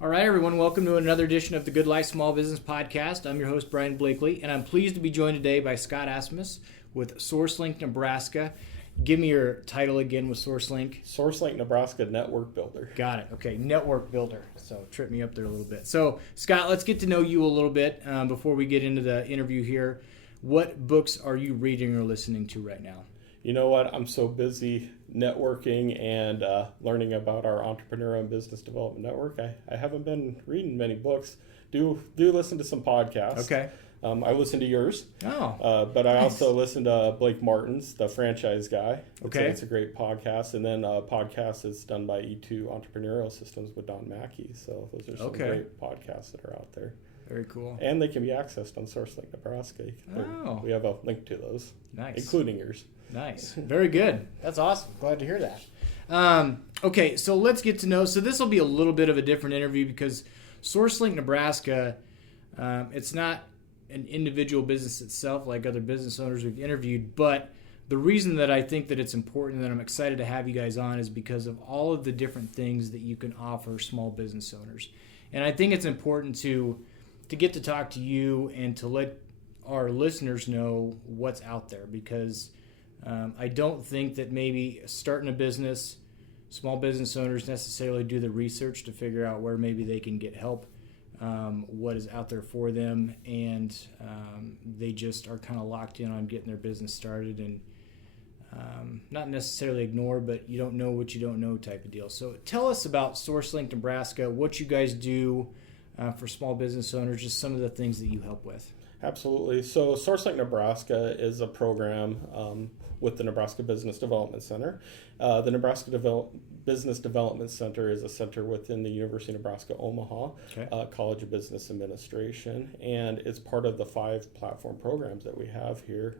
All right, everyone, welcome to another edition of the Good Life Small Business Podcast. I'm your host, Brian Blakely, and I'm pleased to be joined today by Scott Asmus with SourceLink Nebraska. Give me your title again with SourceLink. SourceLink Nebraska Network Builder. Got it. Okay, Network Builder. So trip me up there a little bit. So, Scott, let's get to know you a little bit before we get into the interview here. What books are you reading or listening to right now? You know what? I'm so busy networking and learning about our entrepreneur and business development network. I haven't been reading many books. Do listen to some podcasts. Okay. I listen to yours. Oh. But I also listen to Blake Martin's, the franchise guy. Okay. It's a great podcast. And then a podcast is done by E2 Entrepreneurial Systems with Don Mackey. So those are some great podcasts that are out there. Very cool. And they can be accessed on SourceLink Nebraska. We have a link to those. Nice. Including yours. Nice. Very good. That's awesome. Glad to hear that. Okay, so let's get to know. So this will be a little bit of a different interview because SourceLink Nebraska, it's not an individual business itself like other business owners we've interviewed, but the reason that I think that it's important and that I'm excited to have you guys on is because of all of the different things that you can offer small business owners. And I think it's important to get to talk to you and to let our listeners know what's out there because I don't think that maybe starting a business, small business owners necessarily do the research to figure out where maybe they can get help, what is out there for them, and they just are kind of locked in on getting their business started and not necessarily ignore, but you don't know what you don't know type of deal. So tell us about SourceLink Nebraska, what you guys do for small business owners, just some of the things that you help with. Absolutely. So SourceLink Nebraska is a program with the Nebraska Business Development Center. The Nebraska Business Development Center is a center within the University of Nebraska Omaha College of Business Administration, and it's part of the 5 platform programs that we have here.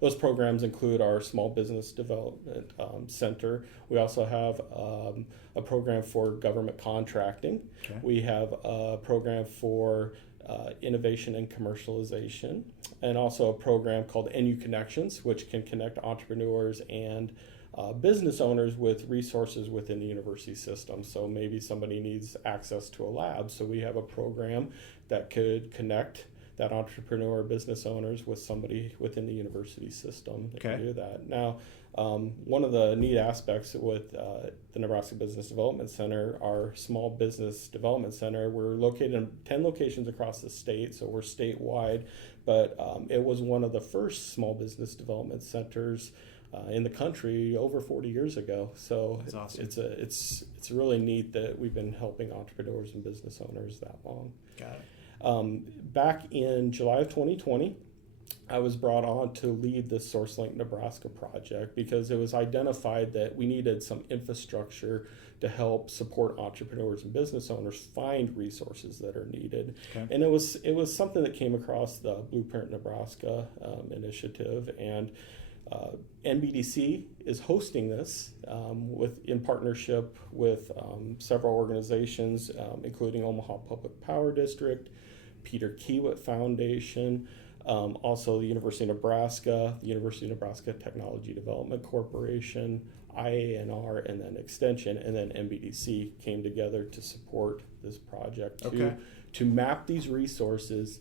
Those programs include our Small Business Development Center. We also have a program for government contracting. Okay. We have a program for innovation and commercialization, and also a program called NU Connections, which can connect entrepreneurs and business owners with resources within the university system. So maybe somebody needs access to a lab, so we have a program that could connect that entrepreneur or business owners with somebody within the university system that can do that. Now, one of the neat aspects with the Nebraska Business Development Center, our Small Business Development Center, we're located in 10 locations across the state, so we're statewide, but it was one of the first small business development centers in the country over 40 years ago. So that's awesome. It's really neat that we've been helping entrepreneurs and business owners that long. Got it. Back in July of 2020, I was brought on to lead the SourceLink Nebraska project because it was identified that we needed some infrastructure to help support entrepreneurs and business owners find resources that are needed. Okay. And it was something that came across the Blueprint Nebraska initiative, and NBDC is hosting this in partnership with several organizations, including Omaha Public Power District, Peter Kiewit Foundation, also the University of Nebraska, the University of Nebraska Technology Development Corporation, IANR, and then Extension, and then NBDC came together to support this project to map these resources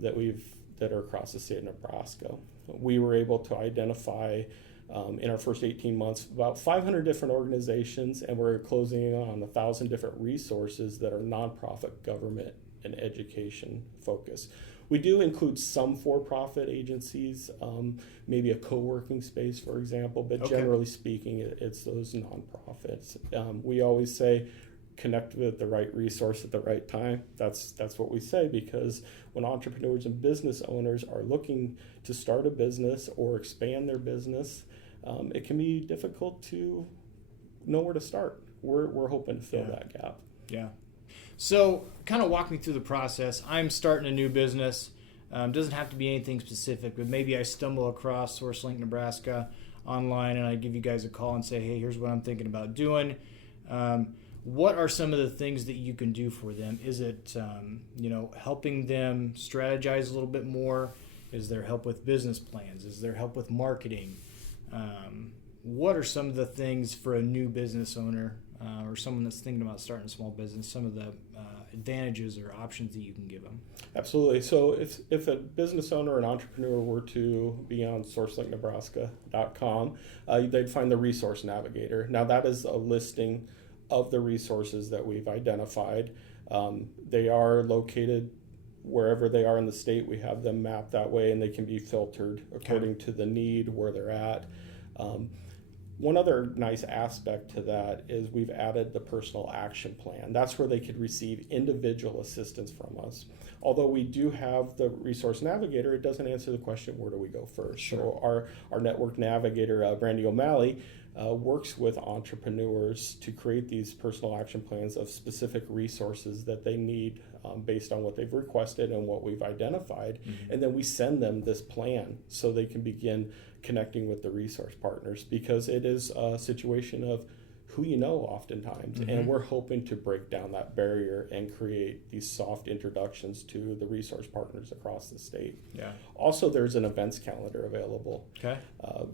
that are across the state of Nebraska. We were able to identify in our first 18 months about 500 different organizations, and we're closing in on 1,000 different resources that are nonprofit, government, and education focused. We do include some for-profit agencies, maybe a co-working space, for example, but generally speaking, it's those nonprofits. We always say, connect with the right resource at the right time. That's what we say, because when entrepreneurs and business owners are looking to start a business or expand their business, it can be difficult to know where to start. We're hoping to fill that gap. Yeah. So kind of walk me through the process. I'm starting a new business. Doesn't have to be anything specific, but maybe I stumble across SourceLink Nebraska online and I give you guys a call and say, hey, here's what I'm thinking about doing. What are some of the things that you can do for them? Is it, helping them strategize a little bit more? Is there help with business plans? Is there help with marketing? What are some of the things for a new business owner or someone that's thinking about starting a small business, some of the advantages or options that you can give them? Absolutely. So if a business owner or an entrepreneur were to be on SourceLinkNebraska.com, they'd find the Resource Navigator. Now that is a listing of the resources that we've identified. They are located wherever they are in the state. We have them mapped that way, and they can be filtered according to the need, where they're at. One other nice aspect to that is we've added the personal action plan. That's where they could receive individual assistance from us. Although we do have the Resource Navigator, it doesn't answer the question, where do we go first? Sure. So our network navigator, Brandy O'Malley, works with entrepreneurs to create these personal action plans of specific resources that they need based on what they've requested and what we've identified. Mm-hmm. And then we send them this plan so they can begin connecting with the resource partners, because it is a situation of who you know oftentimes. Mm-hmm. And we're hoping to break down that barrier and create these soft introductions to the resource partners across the state. Yeah. Also, there's an events calendar available. Okay.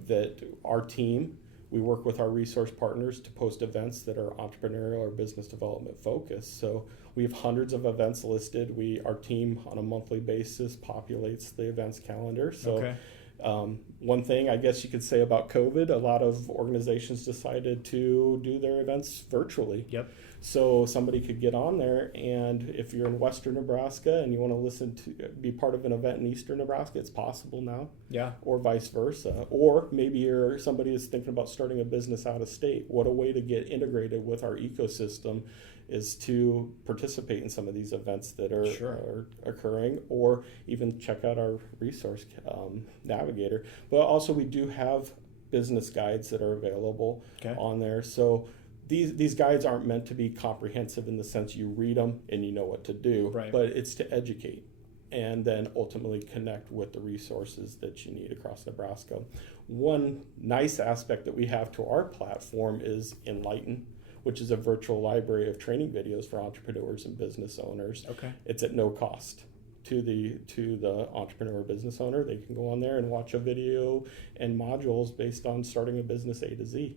That our team, we work with our resource partners to post events that are entrepreneurial or business development focused. So we have hundreds of events listed. Our team on a monthly basis populates the events calendar. So okay. One thing I guess you could say about COVID, a lot of organizations decided to do their events virtually. Yep. So somebody could get on there, and if you're in western Nebraska and you want to be part of an event in eastern Nebraska, it's possible now. Yeah. Or vice versa. Or maybe somebody is thinking about starting a business out of state. What a way to get integrated with our ecosystem is to participate in some of these events that are, sure. are occurring, or even check out our resource navigator. But also we do have business guides that are available on there. So these guides aren't meant to be comprehensive in the sense you read them and you know what to do, right. But it's to educate and then ultimately connect with the resources that you need across Nebraska. One nice aspect that we have to our platform is Enlighten, which is a virtual library of training videos for entrepreneurs and business owners. Okay. It's at no cost to the entrepreneur business owner. They can go on there and watch a video and modules based on starting a business A to Z.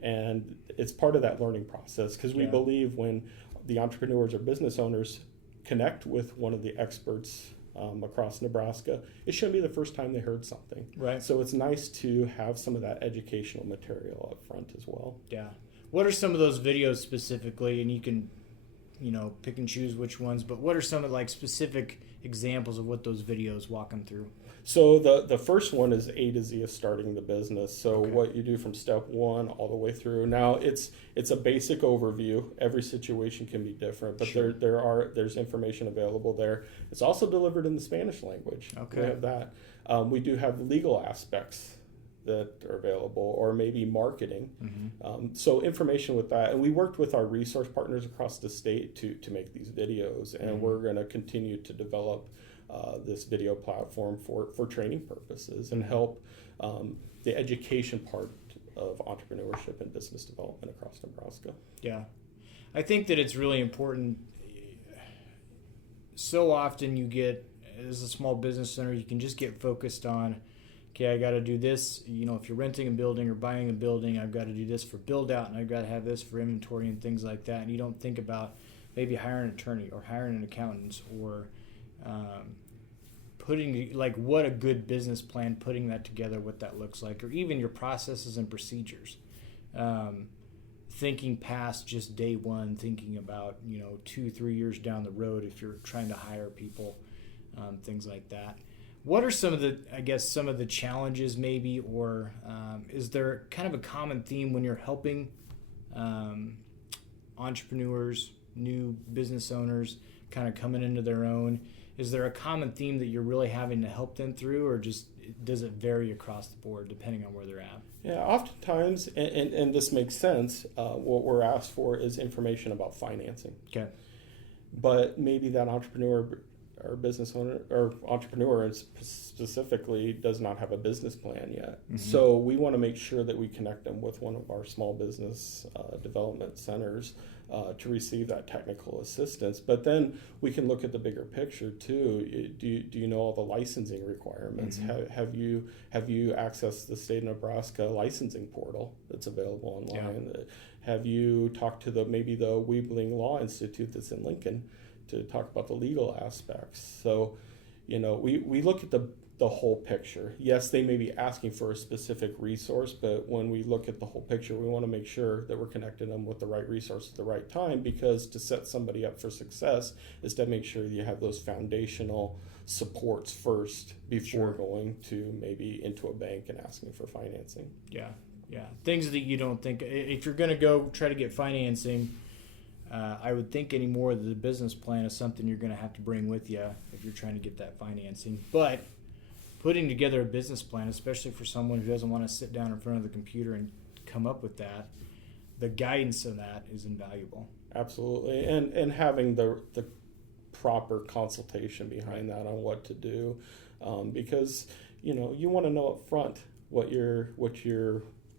And it's part of that learning process, because we believe when the entrepreneurs or business owners connect with one of the experts across Nebraska, it shouldn't be the first time they heard something. Right. So it's nice to have some of that educational material up front as well. Yeah. What are some of those videos specifically? And you can, pick and choose which ones, but what are some of specific examples of what those videos walk them through? So the first one is A to Z of starting the business. So what you do from step one all the way through. Now it's a basic overview. Every situation can be different, but sure. there's information available there. It's also delivered in the Spanish language. Okay. We have that. We do have legal aspects that are available, or maybe marketing. Mm-hmm. So information with that. And we worked with our resource partners across the state to make these videos, and mm-hmm. we're going to continue to develop this video platform for training purposes and help the education part of entrepreneurship and business development across Nebraska. Yeah. I think that it's really important. So often you get, as a small business owner, you can just get focused on, okay, I got to do this. If you're renting a building or buying a building, I've got to do this for build out, and I've got to have this for inventory and things like that. And you don't think about maybe hiring an attorney or hiring an accountant, or putting what a good business plan, putting that together, what that looks like, or even your processes and procedures. Thinking past just day one, thinking about 2-3 years down the road if you're trying to hire people, things like that. What are some of the challenges maybe, or is there kind of a common theme when you're helping entrepreneurs, new business owners kind of coming into their own? Is there a common theme that you're really having to help them through, or just does it vary across the board depending on where they're at? Yeah, oftentimes, and this makes sense, what we're asked for is information about financing. Okay. But maybe that entrepreneur or business owner or entrepreneur specifically does not have a business plan yet. Mm-hmm. So we want to make sure that we connect them with one of our small business development centers to receive that technical assistance. But then we can look at the bigger picture too. Do you know all the licensing requirements? Mm-hmm. Have you accessed the state of Nebraska licensing portal that's available online? Yeah. Have you talked to maybe the Weebling Law Institute that's in Lincoln to talk about the legal aspects? So, we look at the whole picture. Yes, they may be asking for a specific resource, but when we look at the whole picture, we want to make sure that we're connecting them with the right resource at the right time, because to set somebody up for success is to make sure you have those foundational supports first before going to maybe into a bank and asking for financing. Yeah. Things that you don't think, if you're going to go try to get financing, I would think anymore that the business plan is something you're going to have to bring with you if you're trying to get that financing. But putting together a business plan, especially for someone who doesn't want to sit down in front of the computer and come up with that, the guidance of that is invaluable. Absolutely. And having the proper consultation behind that on what to do, because you want to know up front what you're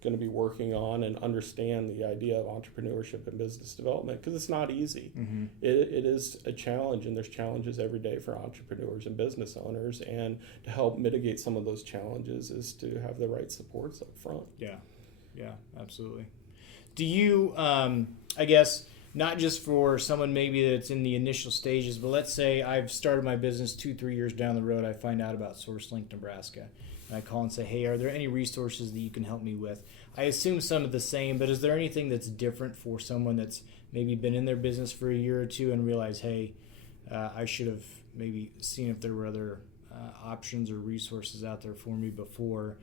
going to be working on and understand the idea of entrepreneurship and business development, because it's not easy. Mm-hmm. It is a challenge, and there's challenges every day for entrepreneurs and business owners, and to help mitigate some of those challenges is to have the right supports up front. Yeah, absolutely. Do you, I guess, not just for someone maybe that's in the initial stages, but let's say I've started my business 2-3 years down the road, I find out about SourceLink Nebraska. And I call and say, hey, are there any resources that you can help me with? I assume some of the same, but is there anything that's different for someone that's maybe been in their business for a year or two and realize, hey, I should have maybe seen if there were other options or resources out there for me before,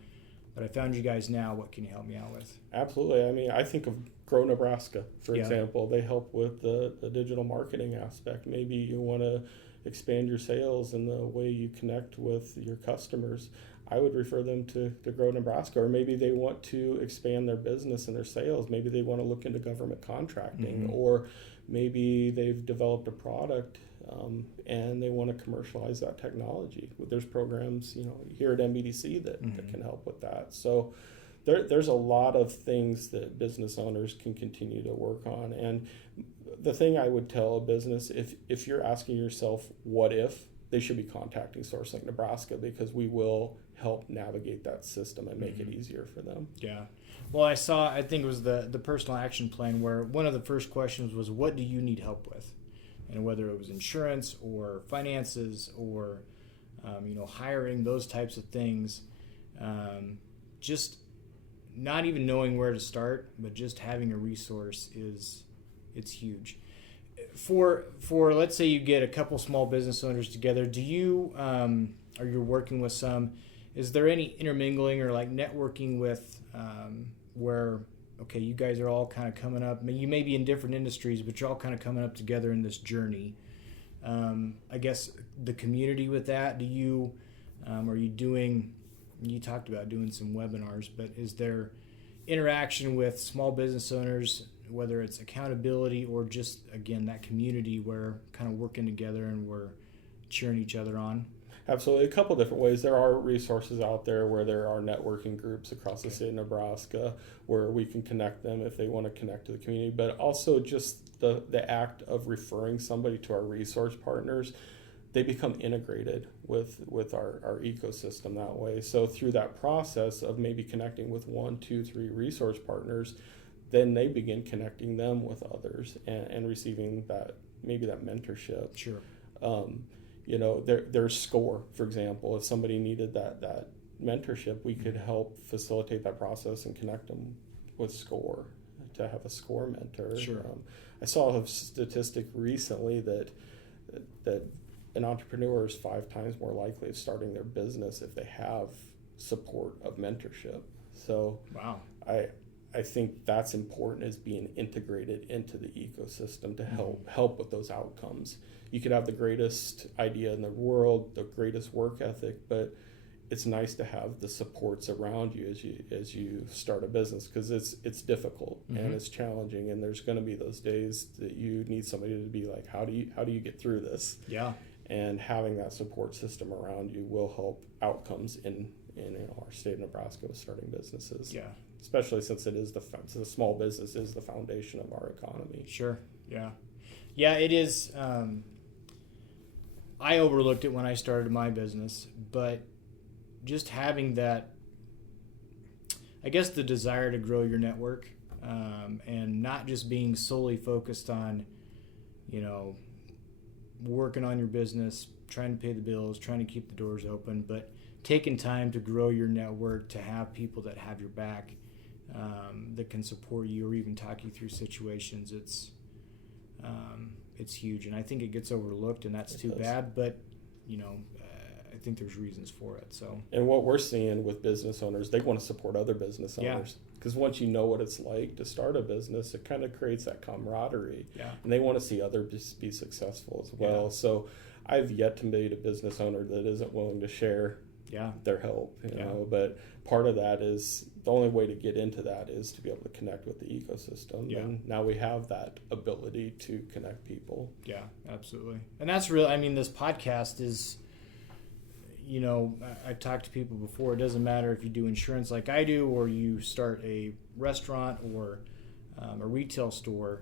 but I found you guys now. What can you help me out with? Absolutely. I mean, I think of Grow Nebraska, for example. They help with the digital marketing aspect. Maybe you want to expand your sales and the way you connect with your customers. I would refer them to Grow Nebraska. Or maybe they want to expand their business and their sales. Maybe they want to look into government contracting, or maybe they've developed a product and they want to commercialize that technology. There's programs, here at NBDC that can help with that. So there's a lot of things that business owners can continue to work on. And the thing I would tell a business, if you're asking yourself, what if, they should be contacting SourceLink Nebraska, because we will help navigate that system and make it easier for them. Yeah. Well, I think it was the personal action plan, where one of the first questions was, what do you need help with? And whether it was insurance or finances or, hiring, those types of things, just not even knowing where to start, but just having a resource it's huge. For let's say you get a couple small business owners together, do you or you're working with some, is there any intermingling or like networking with where, okay, you guys are all kind of coming up, you may be in different industries, but you're all kind of coming up together in this journey. I guess the community with that, do you are you doing, you talked about doing some webinars, but is there interaction with small business owners, whether it's accountability or just, again, that community where kind of working together and we're cheering each other on? Absolutely. A couple different ways. There are resources out there where there are networking groups across the state of Nebraska where we can connect them if they want to connect to the community, but also just the act of referring somebody to our resource partners, they become integrated with our ecosystem that way. So through that process of maybe connecting with 1, 2, 3 resource partners, then they begin connecting them with others and receiving that mentorship. Sure. There's SCORE, for example. If somebody needed that mentorship, we could help facilitate that process and connect them with SCORE to have a SCORE mentor. Sure. I saw a statistic recently that an entrepreneur is 5 times more likely of starting their business if they have support of mentorship. So wow. I think that's important, is being integrated into the ecosystem to help with those outcomes. You could have the greatest idea in the world, the greatest work ethic, but it's nice to have the supports around you as you start a business, because it's difficult and it's challenging, and there's going to be those days that you need somebody to be like, how do you get through this? Yeah. And having that support system around you will help outcomes in our state of Nebraska with starting businesses. Yeah. Especially since it is the small business is the foundation of our economy. Sure. Yeah, it is. I overlooked it when I started my business, but just having that, I guess, the desire to grow your network, and not just being solely focused on, working on your business, trying to pay the bills, trying to keep the doors open, but taking time to grow your network, to have people that have your back, that can support you or even talk you through situations. It's huge, and I think it gets overlooked, and that's too bad. But I think there's reasons for it. So, and what we're seeing with business owners, they want to support other business owners, because once you know what it's like to start a business, it kind of creates that camaraderie, and they want to see others be successful as well. So I've yet to meet a business owner that isn't willing to share their help, you know. But part of that is, the only way to get into that is to be able to connect with the ecosystem. And now we have that ability to connect people. Yeah, absolutely. And that's real. I mean, this podcast is, I've talked to people before. It doesn't matter if you do insurance like I do, or you start a restaurant or a retail store.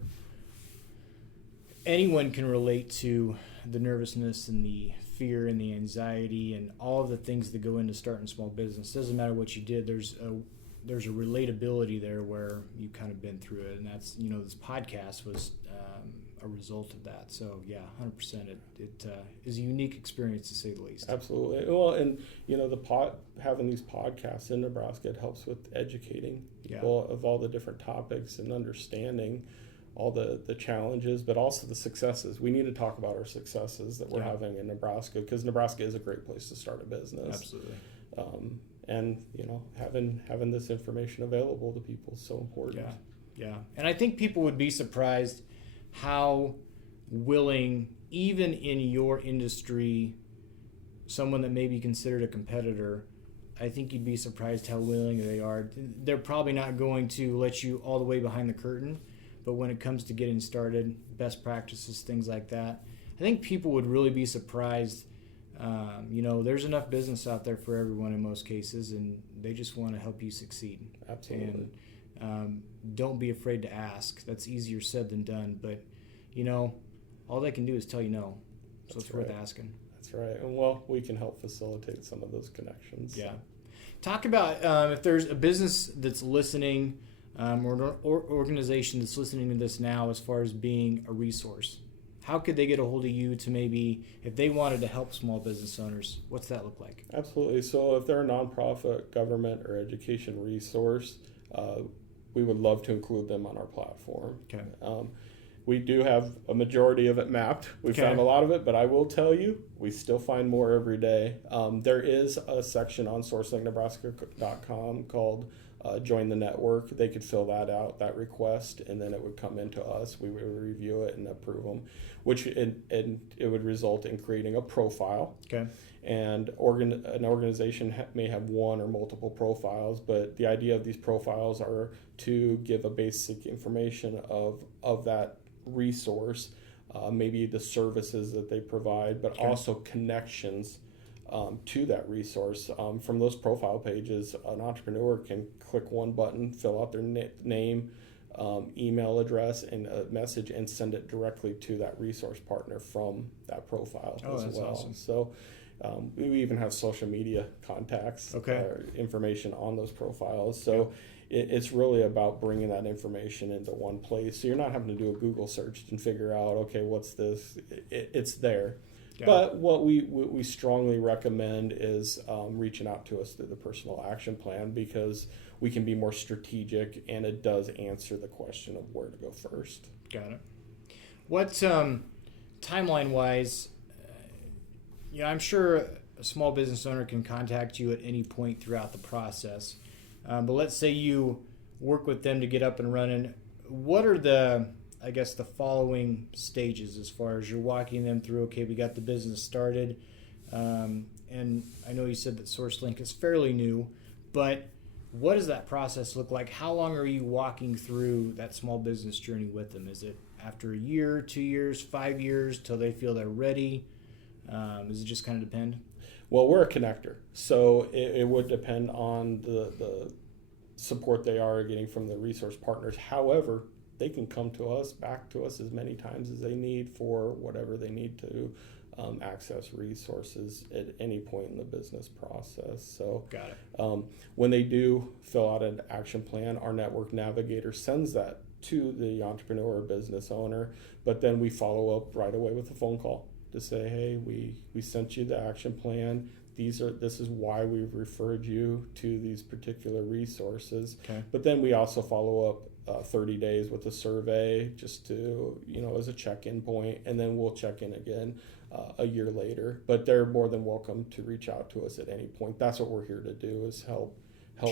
Anyone can relate to the nervousness and the fear and the anxiety and all of the things that go into starting a small business. Doesn't matter what you did. There's a relatability there where you've kind of been through it, and that's this podcast was a result of that. So 100%, it is a unique experience, to say the least. Absolutely. Well, and having these podcasts in Nebraska, it helps with educating people of all the different topics and understanding all the challenges, but also the successes. We need to talk about our successes that we're having in Nebraska, because Nebraska is a great place to start a business. Absolutely. And having this information available to people is so important. Yeah. And I think people would be surprised how willing, even in your industry, someone that may be considered a competitor, I think you'd be surprised how willing they are. They're probably not going to let you all the way behind the curtain, but when it comes to getting started, best practices, things like that, I think people would really be surprised. There's enough business out there for everyone in most cases, and they just want to help you succeed. Absolutely. And don't be afraid to ask. That's easier said than done, but all they can do is tell you no. So it's worth asking. That's right. And we can help facilitate some of those connections. Yeah. Talk about if there's a business that's listening, or an organization that's listening to this now, as far as being a resource. How could they get a hold of you to maybe, if they wanted to help small business owners, what's that look like? Absolutely. So if they're a nonprofit, government, or education resource, we would love to include them on our platform. Okay. We do have a majority of it mapped. We've found a lot of it, but I will tell you, we still find more every day. There is a section on SourceLinkNebraska.com called Join the Network. They could fill that out, that request, and then it would come into us. We would review it and approve them, and it would result in creating a profile. Okay. And an organization may have one or multiple profiles, but the idea of these profiles are to give a basic information of that resource, maybe the services that they provide, but also connections to that resource. From those profile pages, an entrepreneur can click one button, fill out their name, email address, and a message, and send it directly to that resource partner from that profile as well. Awesome. So we even have social media contacts, information on those profiles. So it's really about bringing that information into one place. So you're not having to do a Google search and figure out, okay, what's this? It's there. But what we strongly recommend is reaching out to us through the personal action plan, because we can be more strategic, and it does answer the question of where to go first. Got it. What timeline-wise, I'm sure a small business owner can contact you at any point throughout the process. But let's say you work with them to get up and running. What are the following stages as far as you're walking them through? Okay, we got the business started. And I know you said that SourceLink is fairly new, but what does that process look like? How long are you walking through that small business journey with them? Is it after a year, 2 years, 5 years, till they feel they're ready? Does it just kind of depend? Well, we're a connector, so it would depend on the support they are getting from the resource partners. However, they can come back to us as many times as they need for whatever they need to access resources at any point in the business process. So got it. When they do fill out an action plan, our network navigator sends that to the entrepreneur or business owner, but then we follow up right away with a phone call to say, hey, we sent you the action plan. This is why we've referred you to these particular resources. Okay. But then we also follow up 30 days with a survey just to, as a check-in point, and then we'll check in again a year later. But they're more than welcome to reach out to us at any point. That's what we're here to do, is help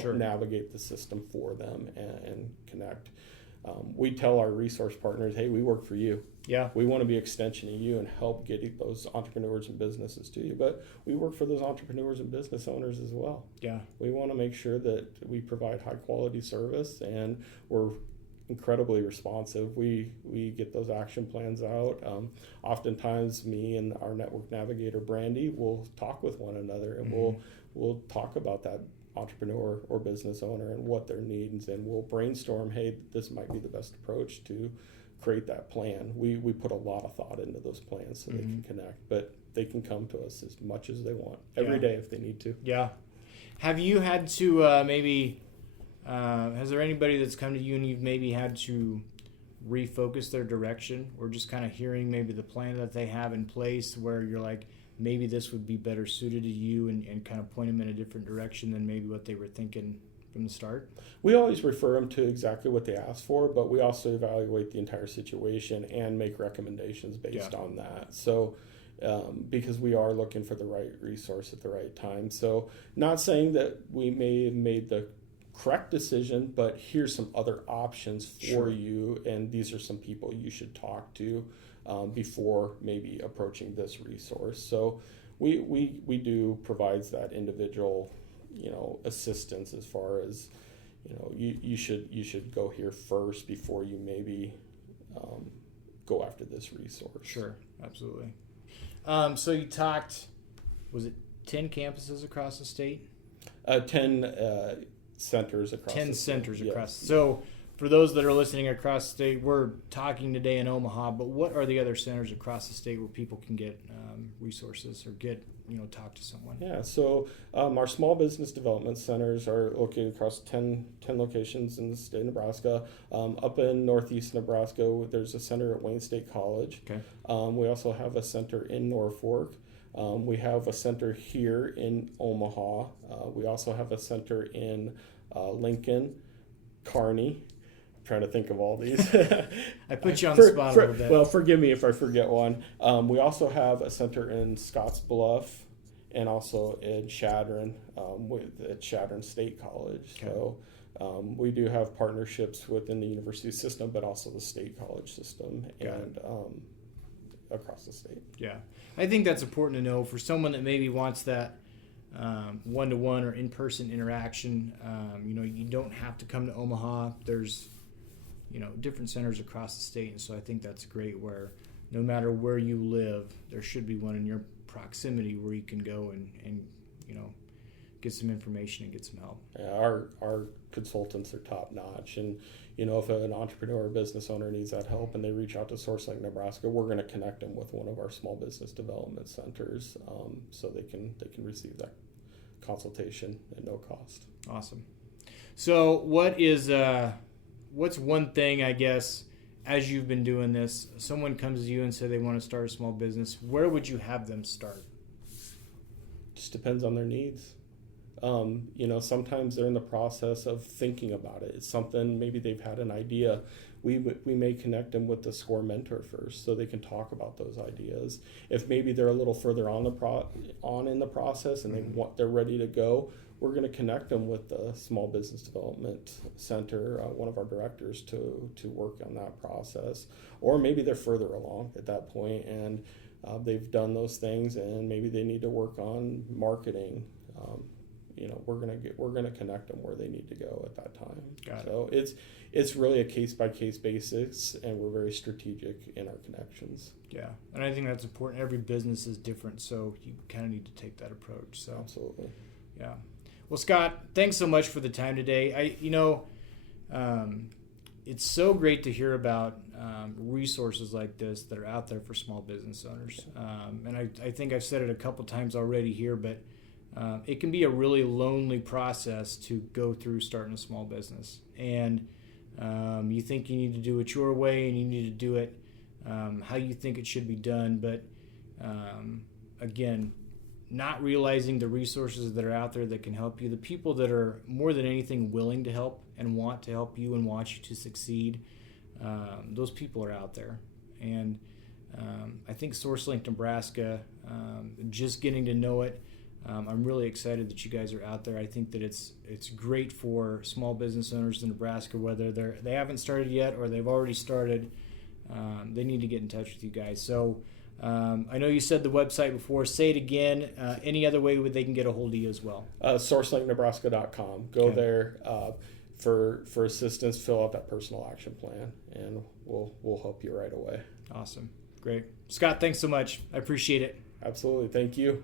Sure. navigate the system for them and connect. We tell our resource partners, hey, we work for you. Yeah. We want to be an extension of you and help get those entrepreneurs and businesses to you. But we work for those entrepreneurs and business owners as well. Yeah. We want to make sure that we provide high quality service, and we're incredibly responsive. We get those action plans out. Oftentimes, me and our network navigator, Brandy, will talk with one another, and we'll talk about that entrepreneur or business owner and what their needs, and we'll brainstorm, hey, this might be the best approach to create that plan. We put a lot of thought into those plans so they can connect, but they can come to us as much as they want every day if they need to. Yeah. Have you had to has there anybody that's come to you and you've maybe had to refocus their direction, or just kind of hearing maybe the plan that they have in place where you're like, maybe this would be better suited to you, and kind of point them in a different direction than maybe what they were thinking from the start? We always refer them to exactly what they asked for, but we also evaluate the entire situation and make recommendations based on that. So because we are looking for the right resource at the right time. So not saying that we may have made the correct decision, but here's some other options for you, and these are some people you should talk to before maybe approaching this resource. So we do provides that individual, assistance as far as, you should go here first before you maybe go after this resource. Sure, absolutely. So you talked, was it 10 campuses across the state? 10 centers across 10 the centers state. across. Yes. So for those that are listening across the state, we're talking today in Omaha, but what are the other centers across the state where people can get resources or get, talk to someone? Yeah, so our small business development centers are located across 10 locations in the state of Nebraska. Up in northeast Nebraska, there's a center at Wayne State College. Okay. We also have a center in Norfolk. We have a center here in Omaha. We also have a center in Lincoln, Kearney. I'm trying to think of all these. I put you on the spot a little bit. Well, forgive me if I forget one. We also have a center in Scottsbluff and also in Chadron at Chadron State College. Okay. So we do have partnerships within the university system, but also the state college system across the state. Yeah. I think that's important to know for someone that maybe wants that one-to-one or in-person interaction. You don't have to come to Omaha. There's, different centers across the state. And so I think that's great where no matter where you live, there should be one in your proximity where you can go and get some information and get some help. Yeah, our consultants are top notch, and if an entrepreneur or business owner needs that help and they reach out to SourceLink Nebraska, we're going to connect them with one of our small business development centers, so they can receive that consultation at no cost. Awesome. So what's one thing, I guess, as you've been doing this, someone comes to you and say they want to start a small business, where would you have them start? Just depends on their needs. Sometimes they're in the process of thinking about it. It's something, maybe they've had an idea. We may connect them with the SCORE mentor first so they can talk about those ideas. If maybe they're a little further on in the process and they're ready to go, we're going to connect them with the Small Business Development Center, one of our directors, to work on that process. Or maybe they're further along at that point and they've done those things and maybe they need to work on marketing. We're gonna connect them where they need to go at that time. Got it. So it's really a case by case basis, and we're very strategic in our connections. Yeah, and I think that's important. Every business is different, so you kind of need to take that approach. So Absolutely. Yeah. Well, Scott, thanks so much for the time today. it's so great to hear about resources like this that are out there for small business owners. And I think I've said it a couple times already here, but it can be a really lonely process to go through starting a small business. And you think you need to do it your way, and you need to do it how you think it should be done. But again, not realizing the resources that are out there that can help you, the people that are more than anything willing to help and want to help you and want you to succeed, those people are out there. And I think SourceLink Nebraska, just getting to know it, I'm really excited that you guys are out there. I think that it's great for small business owners in Nebraska, whether they haven't started yet or they've already started. They need to get in touch with you guys. So I know you said the website before. Say it again. Any other way they can get a hold of you as well? SourceLinkNebraska.com. Go there for assistance. Fill out that personal action plan, and we'll help you right away. Awesome. Great. Scott, thanks so much. I appreciate it. Absolutely. Thank you.